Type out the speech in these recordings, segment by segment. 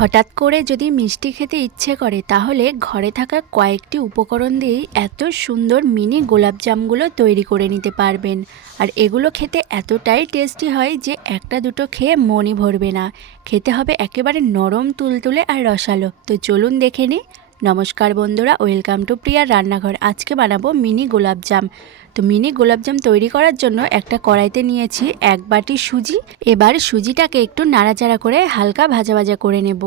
হঠাৎ করে যদি মিষ্টি খেতে ইচ্ছে করে, তাহলে ঘরে থাকা কয়েকটি উপকরণ দিয়েই এত সুন্দর মিনি গোলাপজামগুলো তৈরি করে নিতে পারবেন। আর এগুলো খেতে এতটাই টেস্টি হয় যে একটা দুটো খেয়ে মনই ভরবে না। খেতে হবে একেবারে নরম তুলতুলে আর রসালো। তো চলুন দেখে নিই। নমস্কার বন্ধুরা, ওয়েলকাম টু প্রিয়ার রান্নাঘর। আজকে বানাবো মিনি গোলাপজাম। তো মিনি গোলাপজাম তৈরি করার জন্য একটা কড়াইতে নিয়েছি এক বাটি সুজি। এবার সুজিটাকে একটু নাড়াচাড়া করে হালকা ভাজা ভাজা করে নেব।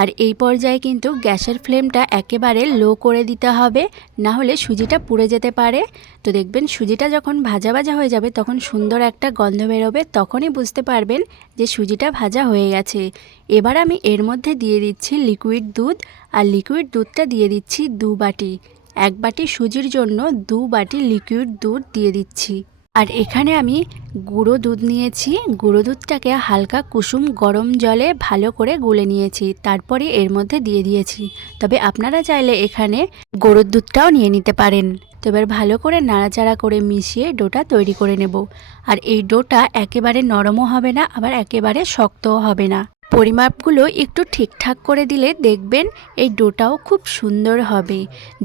আর এই পর্যায়ে কিন্তু গ্যাসের ফ্লেমটা একেবারে লো করে দিতে হবে, না হলে সুজিটা পুড়ে যেতে পারে। তো দেখবেন সুজিটা যখন ভাজা ভাজা হয়ে যাবে, তখন সুন্দর একটা গন্ধ বেরোবে, তখনই বুঝতে পারবেন যে সুজিটা ভাজা হয়ে গেছে। এবার আমি এর মধ্যে দিয়ে দিচ্ছি লিকুইড দুধ, আর লিকুইড দুধটা দিয়ে দিচ্ছি দু বাটি। এক বাটি সুজির জন্য দু বাটি লিকুইড দুধ দিয়ে দিচ্ছি। আর এখানে আমি গুঁড়ো দুধ নিয়েছি। গুঁড়ো দুধটাকে হালকা কুসুম গরম জলে ভালো করে গুলে নিয়েছি। তারপরে এর মধ্যে দিয়ে দিয়েছি। তবে আপনারা চাইলে এখানে গরুর দুধটাও নিয়ে নিতে পারেন। তো এবার ভালো করে নাড়াচাড়া করে মিশিয়ে ডোটা তৈরি করে নেব। আর এই ডোটা একেবারে নরমও হবে না, আবার একেবারে শক্তও হবে না। পরিমাপগুলো একটু ঠিকঠাক করে দিলে দেখবেন এই ডোটাও খুব সুন্দর হবে।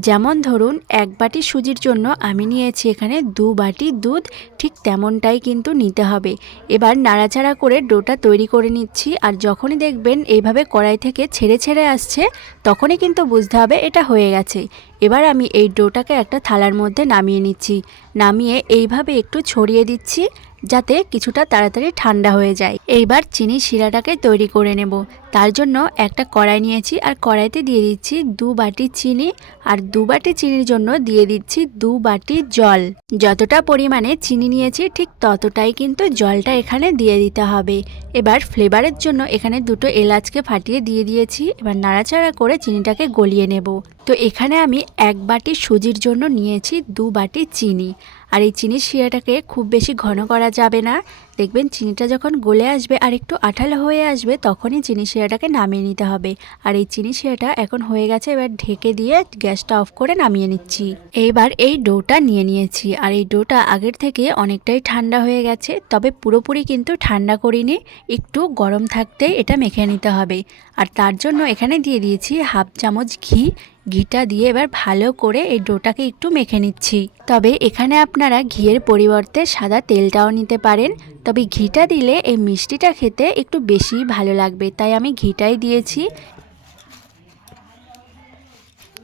যেমন ধরুন, এক বাটি সুজির জন্য আমি নিয়েছি এখানে দু বাটি দুধ, ঠিক তেমনটাই কিন্তু নিতে হবে। এবার নাড়াচাড়া করে ডোটা তৈরি করে নিচ্ছি আর যখনই দেখবেন এইভাবে কড়াই থেকে ছেড়ে ছেড়ে আসছে, তখনই কিন্তু বুঝতে হবে এটা হয়ে গেছে। এবার আমি এই ডোটাকে একটা থালার মধ্যে নামিয়ে নিচ্ছি। নামিয়ে এইভাবে একটু ছড়িয়ে দিচ্ছি। যাতে কিছুটা তাড়াতাড়ি ঠান্ডা হয়ে যায়। এইবার চিনি শিরাটাকে তৈরি করে নেব। তার জন্য একটা কড়াই নিয়েছি আর কড়াইতে দিয়ে দিচ্ছি দু বাটি চিনি আর দু বাটি চিনির জন্য দিয়ে দিচ্ছি দু বাটি জল। যতটা পরিমাণে চিনি নিয়েছি ঠিক ততটাই কিন্তু জলটা এখানে দিয়ে দিতে হবে। এবার ফ্লেভারের জন্য এখানে দুটো এলাচকে ফাটিয়ে দিয়ে দিয়েছি। এবার নাড়াচাড়া করে চিনিটাকে গলিয়ে নেব। তো এখানে আমি এক বাটি সুজির জন্য নিয়েছি দু বাটি চিনি। আর এই চিনির শিরাটাকে খুব বেশি ঘন করা যাবে না। দেখবেন চিনিটা যখন গলে আসবে আর একটু আঠালো হয়ে আসবে, তখনই চিনি শিরাটাকে নামিয়ে নিতে হবে। আর এই চিনি শিরাটা এখন হয়ে গেছে, এবার ঢেকে দিয়ে গ্যাসটা অফ করে নামিয়ে নিচ্ছি। এইবার এই ডোটা নিয়ে নিয়েছি। আর এই ডোটা আগের থেকে অনেকটাই ঠান্ডা হয়ে গেছে, তবে পুরোপুরি কিন্তু ঠান্ডা করিনি। একটু গরম থাকতে এটা মেখে নিতে হবে। আর তার জন্য এখানে দিয়ে দিয়েছি হাফ চামচ ঘি ঘিটা দিয়ে এবার ভালো করে এই ডোটাকে একটু মেখে নিচ্ছি। তবে এখানে আপনারা ঘিয়ের পরিবর্তে সাদা তেলটাও নিতে পারেন। তবে ঘিটা দিলে এই মিষ্টিটা খেতে একটু বেশি ভালো লাগবে। তাই আমি ঘিটাই দিয়েছি।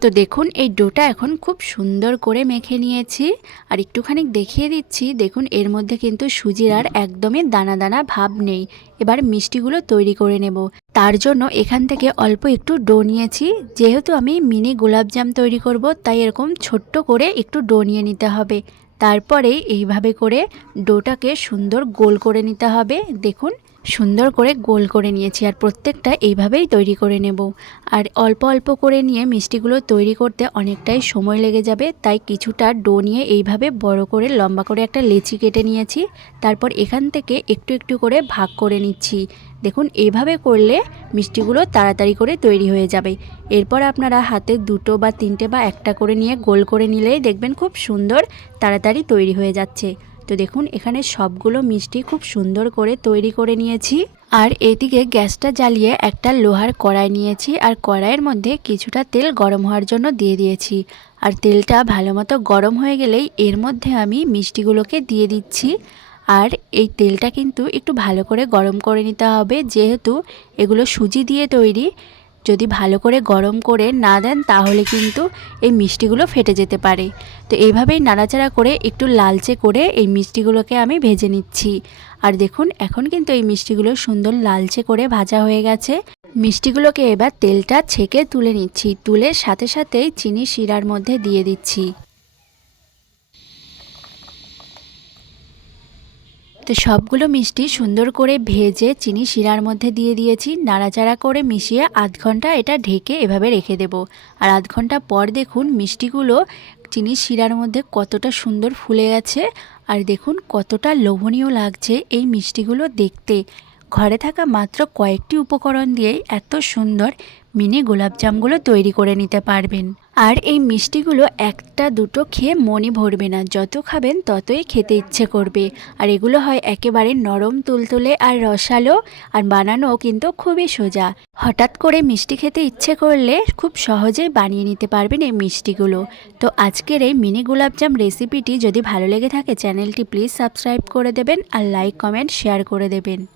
তো দেখুন, এই ডোটা এখন খুব সুন্দর করে মেখে নিয়েছি। আর একটুখানি দেখিয়ে দিচ্ছি, দেখুন, এর মধ্যে কিন্তু সুজির আর একদমই দানা দানা ভাব নেই। এবার মিষ্টিগুলো তৈরি করে নেব। তার জন্য এখান থেকে অল্প একটু ডো নিয়েছি। যেহেতু আমি মিনি গোলাপজাম তৈরি করব, তাই এরকম ছোট্ট করে একটু ডো নিয়ে নিতে হবে। তারপরে এইভাবে করে ডোটাকে সুন্দর গোল করে নিতে হবে। দেখুন সুন্দর করে গোল করে নিয়েছি আর প্রত্যেকটা এইভাবেই তৈরি করে নেব। আর অল্প অল্প করে নিয়ে মিষ্টিগুলো তৈরি করতে অনেকটাই সময় লেগে যাবে, তাই কিছুটা ডো নিয়ে এইভাবে বড় করে লম্বা করে একটা লেচি কেটে নিয়েছি। তারপর এখান থেকে একটু একটু করে ভাগ করে নিচ্ছি। দেখুন এইভাবে করলে মিষ্টিগুলো তাড়াতাড়ি করে তৈরি হয়ে যাবে। এরপর আপনারা হাতে দুটো বা তিনটে বা একটা করে নিয়ে গোল করে নিলেই দেখবেন খুব সুন্দর তাড়াতাড়ি তৈরি হয়ে যাচ্ছে। তো দেখুন, এখানে সবগুলো মিষ্টি খুব সুন্দর করে তৈরি করে নিয়েছি। আর এদিকে গ্যাসটা জ্বালিয়ে একটা লোহার কড়াই নিয়েছি আর কড়াইয়ের মধ্যে কিছুটা তেল গরম হওয়ার জন্য দিয়ে দিয়েছি। আর তেলটা ভালো মতো গরম হয়ে গেলেই এর মধ্যে আমি মিষ্টিগুলোকে দিয়ে দিচ্ছি। আর এই তেলটা কিন্তু একটু ভালো করে গরম করে নিতে হবে, যেহেতু এগুলো সুজি দিয়ে তৈরি। যদি ভালো করে গরম করে না দেন, তাহলে কিন্তু এই মিষ্টিগুলো ফেটে যেতে পারে। তো এইভাবেই নাড়াচাড়া করে একটু লালচে করে এই মিষ্টিগুলোকে আমি ভেজে নিচ্ছি। আর দেখুন, এখন কিন্তু এই মিষ্টিগুলো সুন্দর লালচে করে ভাজা হয়ে গেছে। মিষ্টিগুলোকে এবার তেলটা ছেঁকে তুলে নিচ্ছি। তুলে সাথে সাথেই চিনি শিরার মধ্যে দিয়ে দিচ্ছি। তো সবগুলো মিষ্টি সুন্দর করে ভেজে চিনি শিরার মধ্যে দিয়ে দিয়েছি। নাড়াচাড়া করে মিশিয়ে আধ ঘণ্টা এটা ঢেকে এভাবে রেখে দেব। আর আধ ঘণ্টা পর দেখুন মিষ্টিগুলো চিনি শিরার মধ্যে কতটা সুন্দর ফুলে গেছে। আর দেখুন কতটা লোভনীয় লাগছে এই মিষ্টিগুলো দেখতে। ঘরে থাকা মাত্র কয়েকটি উপকরণ দিয়েই এত সুন্দর মিনি গোলাপজামগুলো তৈরি করে নিতে পারবেন। আর এই মিষ্টিগুলো একটা দুটো খেয়ে মনে ভরবে না। যত খাবেন ততই খেতে ইচ্ছে করবে। আর এগুলো হয় একেবারে নরম তুলতুলে আর রসালো আর বানানো কিন্তু খুবই সোজা। হঠাৎ করে মিষ্টি খেতে ইচ্ছে করলে খুব সহজেই বানিয়ে নিতে পারবেন এই মিষ্টিগুলো। তো আজকের এই মিনি গোলাপজাম রেসিপিটি যদি ভালো লেগে থাকে, চ্যানেলটি প্লিজ সাবস্ক্রাইব করে দেবেন আর লাইক, কমেন্ট, শেয়ার করে দেবেন।